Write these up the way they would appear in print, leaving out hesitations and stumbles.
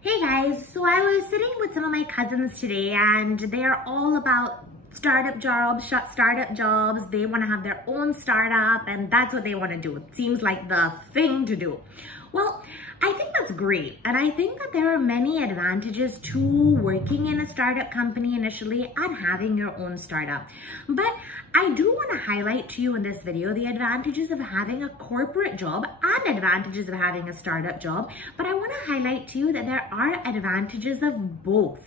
Hey guys, so I was sitting with some of my cousins today and they're all about startup jobs. They want to have their own startup and that's what they want to do. It seems like the thing to do. Well, I think that's great. And I think that there are many advantages to working in a startup company initially and having your own startup. But I do want to highlight to you in this video the advantages of having a corporate job and advantages of having a startup job. But I want to highlight to you that there are advantages of both.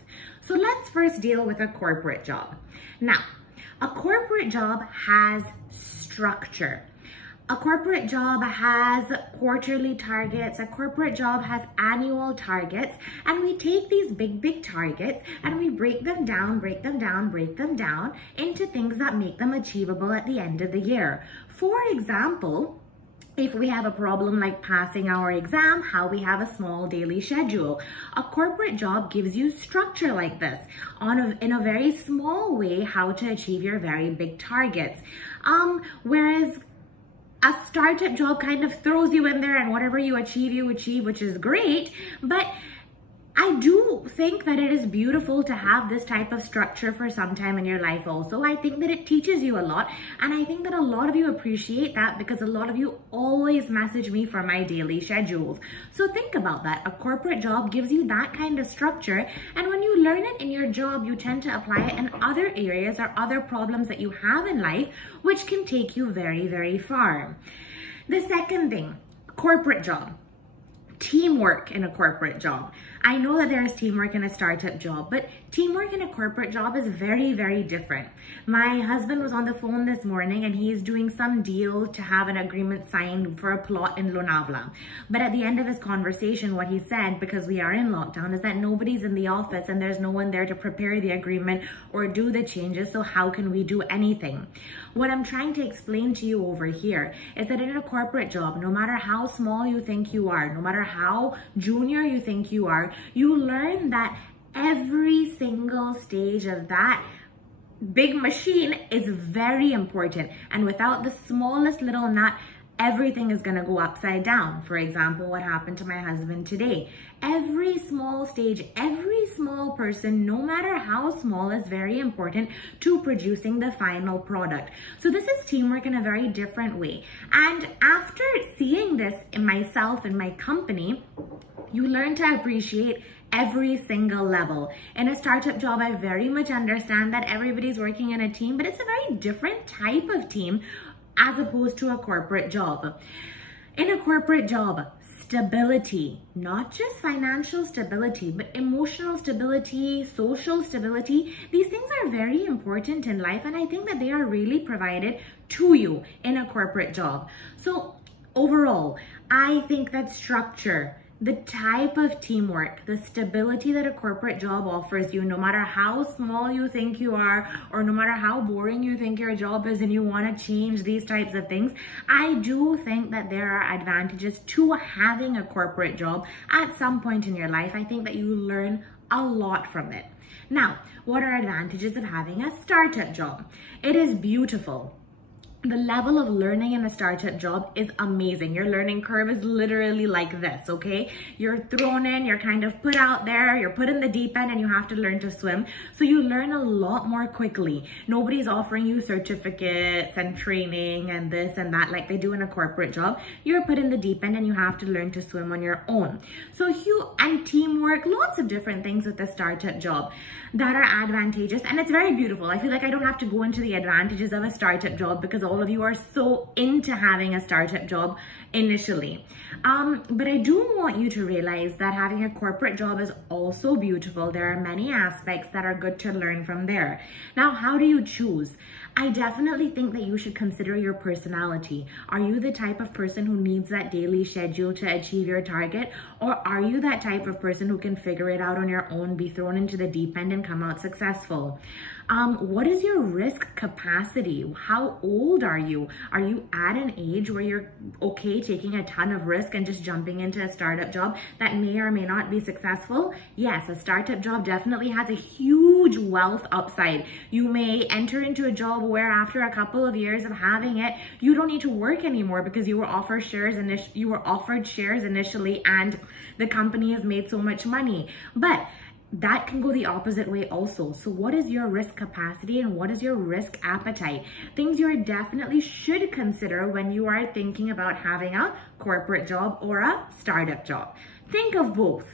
So let's first deal with a corporate job. Now, a corporate job has structure. A corporate job has quarterly targets, a corporate job has annual targets, and we take these big targets and we break them down into things that make them achievable at the end of the year. For example, if we have a problem like passing our exam, how we have a small daily schedule. A corporate job gives you structure like this in a very small way, how to achieve your very big targets. Whereas a startup job kind of throws you in there and whatever you achieve, which is great. But I do think that it is beautiful to have this type of structure for some time in your life also. I think that it teaches you a lot. And I think that a lot of you appreciate that because a lot of you always message me for my daily schedules. So think about that. A corporate job gives you that kind of structure. And when you learn it in your job, you tend to apply it in other areas or other problems that you have in life, which can take you very far. The second thing, corporate job. Teamwork in a corporate job. I know that there's teamwork in a startup job, but teamwork in a corporate job is very different. My husband was on the phone this morning and he's doing some deal to have an agreement signed for a plot in Lonavala. But at the end of his conversation, what he said, because we are in lockdown, is that nobody's in the office and there's no one there to prepare the agreement or do the changes, so how can we do anything? What I'm trying to explain to you over here is that in a corporate job, no matter how small you think you are, no matter how junior you think you are, you learn that every single stage of that big machine is very important. And without the smallest little nut, everything is going to go upside down. For example, what happened to my husband today. Every small stage, every small person, no matter how small, is very important to producing the final product. So this is teamwork in a very different way. And after seeing this in myself and my company, you learn to appreciate every single level. In a startup job, I very much understand that everybody's working in a team, but it's a very different type of team as opposed to a corporate job. In a corporate job, stability, not just financial stability, but emotional stability, social stability, these things are very important in life, and I think that they are really provided to you in a corporate job. So overall, I think that structure, the type of teamwork, the stability that a corporate job offers you, no matter how small you think you are, or no matter how boring you think your job is and you want to change these types of things, I do think that there are advantages to having a corporate job at some point in your life. I think that you learn a lot from it. Now, what are advantages of having a startup job? It is beautiful. The level of learning in a startup job is amazing. Your learning curve is literally like this, okay? You're thrown in, you're kind of put out there, you're put in the deep end and you have to learn to swim. So you learn a lot more quickly. Nobody's offering you certificates and training and this and that like they do in a corporate job. You're put in the deep end and you have to learn to swim on your own. So and teamwork, lots of different things with the startup job that are advantageous, and it's very beautiful. I feel like I don't have to go into the advantages of a startup job because all of you are so into having a startup job initially. But I do want you to realize that having a corporate job is also beautiful. There are many aspects that are good to learn from there. Now, how do you choose? I definitely think that you should consider your personality. Are you the type of person who needs that daily schedule to achieve your target? Or are you that type of person who can figure it out on your own, be thrown into the deep end and come out successful? What is your risk capacity? How old are you? Are you at an age where you're okay taking a ton of risk and just jumping into a startup job that may or may not be successful? Yes, a startup job definitely has a huge wealth upside. You may enter into a job where after a couple of years of having it, you don't need to work anymore because you were offered shares initially and the company has made so much money. But that can go the opposite way also. So what is your risk capacity and what is your risk appetite? Things you definitely should consider when you are thinking about having a corporate job or a startup job. Think of both.